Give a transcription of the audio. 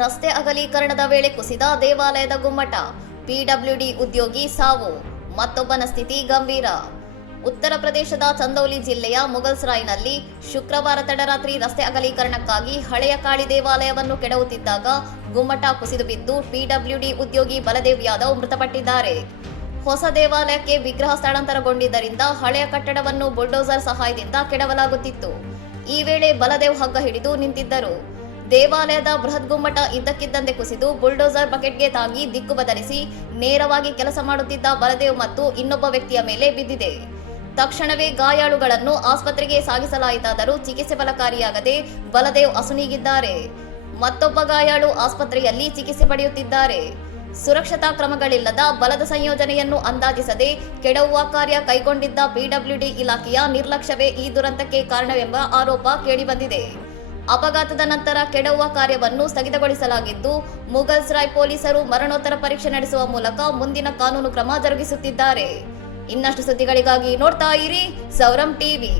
ರಸ್ತೆ ಅಗಲೀಕರಣದ ವೇಳೆ ಕುಸಿದ ದೇವಾಲಯದ ಗುಮ್ಮಟ, ಪಿಡಬ್ಲ್ಯೂಡಿ ಉದ್ಯೋಗಿ ಸಾವು, ಮತ್ತೊಬ್ಬನ ಸ್ಥಿತಿ ಗಂಭೀರ. ಉತ್ತರ ಪ್ರದೇಶದ ಚಂದೌಲಿ ಜಿಲ್ಲೆಯ ಮುಗಲ್ಸರಾಯ್ನಲ್ಲಿ ಶುಕ್ರವಾರ ತಡರಾತ್ರಿ ರಸ್ತೆ ಅಗಲೀಕರಣಕ್ಕಾಗಿ ಹಳೆಯ ಕಾಳಿ ದೇವಾಲಯವನ್ನು ಕೆಡವುತ್ತಿದ್ದಾಗ ಗುಮ್ಮಟ ಕುಸಿದು ಬಿದ್ದು ಪಿಡಬ್ಲ್ಯೂಡಿ ಉದ್ಯೋಗಿ ಬಲದೇವ್ ಯಾದವ್ ಮೃತಪಟ್ಟಿದ್ದಾರೆ. ಹೊಸ ದೇವಾಲಯಕ್ಕೆ ವಿಗ್ರಹ ಸ್ಥಳಾಂತರಗೊಂಡಿದ್ದರಿಂದ ಹಳೆಯ ಕಟ್ಟಡವನ್ನು ಬುಲ್ಡೋಸರ್ ಸಹಾಯದಿಂದ ಕೆಡವಲಾಗುತ್ತಿತ್ತು. ಈ ವೇಳೆ ಬಲದೇವ್ ಹಗ್ಗ ಹಿಡಿದು ನಿಂತಿದ್ದರು. ದೇವಾಲಯದ ಬೃಹತ್ ಗುಮ್ಮಟ ಇದ್ದಕ್ಕಿದ್ದಂತೆ ಕುಸಿದು ಬುಲ್ಡೋಸರ್ ಬಕೆಟ್ಗೆ ತಾಗಿ ದಿಕ್ಕು ಬದಲಿಸಿ ನೇರವಾಗಿ ಕೆಲಸ ಮಾಡುತ್ತಿದ್ದ ಬಲದೇವ್ ಮತ್ತು ಇನ್ನೊಬ್ಬ ವ್ಯಕ್ತಿಯ ಮೇಲೆ ಬಿದ್ದಿದೆ. ತಕ್ಷಣವೇ ಗಾಯಾಳುಗಳನ್ನು ಆಸ್ಪತ್ರೆಗೆ ಸಾಗಿಸಲಾಯಿತಾದರೂ ಚಿಕಿತ್ಸೆ ಫಲಕಾರಿಯಾಗದೆ ಬಲದೇವ್ ಅಸುನೀಗಿದ್ದಾರೆ. ಮತ್ತೊಬ್ಬ ಗಾಯಾಳು ಆಸ್ಪತ್ರೆಯಲ್ಲಿ ಚಿಕಿತ್ಸೆ ಪಡೆಯುತ್ತಿದ್ದಾರೆ. ಸುರಕ್ಷತಾ ಕ್ರಮಗಳಿಲ್ಲದ ಬಲದ ಸಂಯೋಜನೆಯನ್ನು ಅಂದಾಜಿಸದೆ ಕೆಡವುವ ಕಾರ್ಯ ಕೈಗೊಂಡಿದ್ದ ಪಿಡಬ್ಲ್ಯೂಡಿ ಇಲಾಖೆಯ ನಿರ್ಲಕ್ಷ್ಯವೇ ಈ ದುರಂತಕ್ಕೆ ಕಾರಣವೆಂಬ ಆರೋಪ ಕೇಳಿಬಂದಿದೆ. ಅಪಘಾತದ ನಂತರ ಕೆಡವುವ ಕಾರ್ಯವನ್ನು ಸ್ಥಗಿತಗೊಳಿಸಲಾಗಿದ್ದು, ಮುಗಲ್ಸರಾಯ್ ಪೊಲೀಸರು ಮರಣೋತ್ತರ ಪರೀಕ್ಷೆ ನಡೆಸುವ ಮೂಲಕ ಮುಂದಿನ ಕಾನೂನು ಕ್ರಮ ಜರುಗಿಸುತ್ತಿದ್ದಾರೆ. ಇನ್ನಷ್ಟು ಸುದ್ದಿಗಳಿಗಾಗಿ ನೋಡ್ತಾ ಇರಿ ಸೌರಂ ಟಿವಿ.